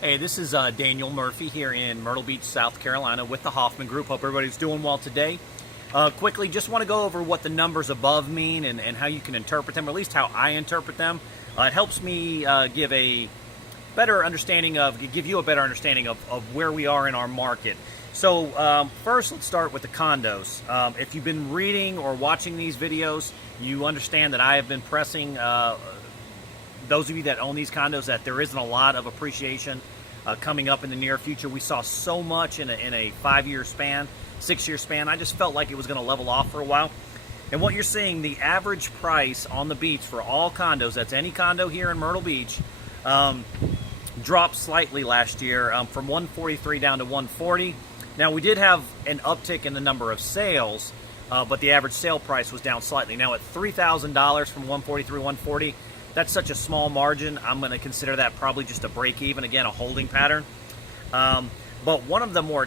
Hey, this is Daniel Murphy here in Myrtle Beach, South Carolina with the Hoffman Group. Hope everybody's doing well today. Quickly, just want to go over what the numbers above mean and how you can interpret them, or at least how I interpret them. It helps me give you a better understanding of where we are in our market. So first, let's start with the condos. If you've been reading or watching these videos, you understand that I have been pressing those of you that own these condos that there isn't a lot of appreciation coming up in the near future. We saw so much in a 5-year span, 6-year span. I just felt like it was going to level off for a while. And what you're seeing, the average price on the beach for all condos, that's any condo here in Myrtle Beach, dropped slightly last year from 143 down to 140. Now, we did have an uptick in the number of sales, but the average sale price was down slightly. Now, at $3,000 from 143 to 140, that's such a small margin. I'm going to consider that probably just a break even, again, a holding pattern. But one of the more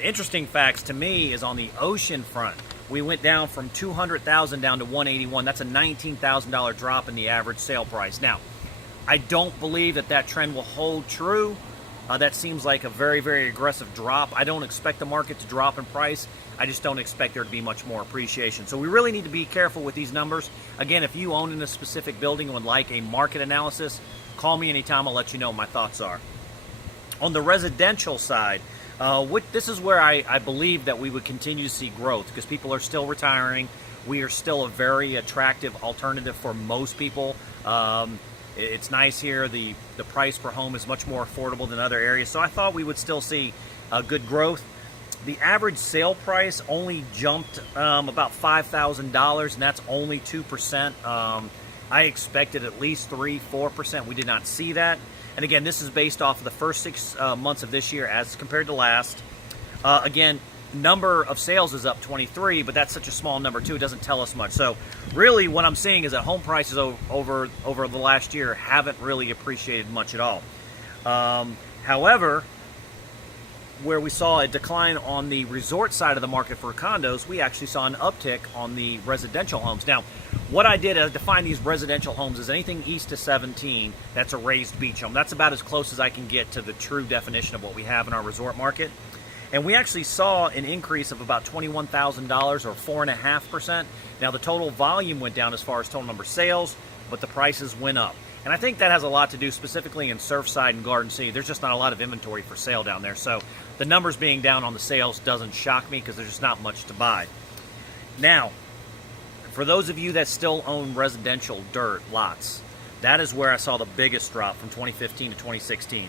interesting facts to me is on the ocean front. We went down from $200,000 down to $181. That's a $19,000 drop in the average sale price. Now, I don't believe that trend will hold true. That seems like a very, very aggressive drop. I don't expect the market to drop in price. I just don't expect there to be much more appreciation. So we really need to be careful with these numbers. Again, if you own in a specific building and would like a market analysis, call me anytime. I'll let you know what my thoughts are. On the residential side, this is where I believe that we would continue to see growth because people are still retiring. We are still a very attractive alternative for most people. It's nice here. The price per home is much more affordable than other areas. So I thought we would still see good growth. The average sale price only jumped about $5,000, and that's only 2%. I expected at least 3-4%. We did not see that. And again, this is based off of the first 6 months of this year as compared to last. Again, number of sales is up 23, but that's such a small number too. It doesn't tell us much. So really what I'm seeing is that home prices over the last year haven't really appreciated much at all. However, where we saw a decline on the resort side of the market for condos, we actually saw an uptick on the residential homes. Now, what I did to define these residential homes is anything east of 17 that's a raised beach home. That's about as close as I can get to the true definition of what we have in our resort market. And we actually saw an increase of about $21,000 or 4.5%. Now, the total volume went down as far as total number of sales, but the prices went up. And I think that has a lot to do specifically in Surfside and Garden City. There's just not a lot of inventory for sale down there. So the numbers being down on the sales doesn't shock me because there's just not much to buy. Now, for those of you that still own residential dirt lots, that is where I saw the biggest drop from 2015 to 2016.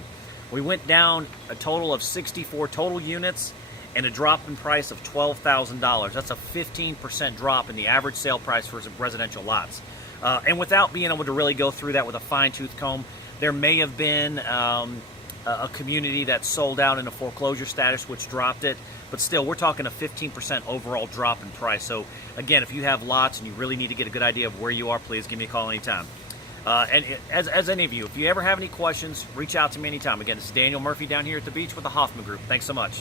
We went down a total of 64 total units and a drop in price of $12,000. That's a 15% drop in the average sale price for residential lots. And without being able to really go through that with a fine-tooth comb, there may have been a community that sold out in a foreclosure status, which dropped it. But still, we're talking a 15% overall drop in price. So again, if you have lots and you really need to get a good idea of where you are, please give me a call anytime. And as any of you, if you ever have any questions, reach out to me anytime. Again, this is Daniel Murphy down here at the beach with the Hoffman Group. Thanks so much.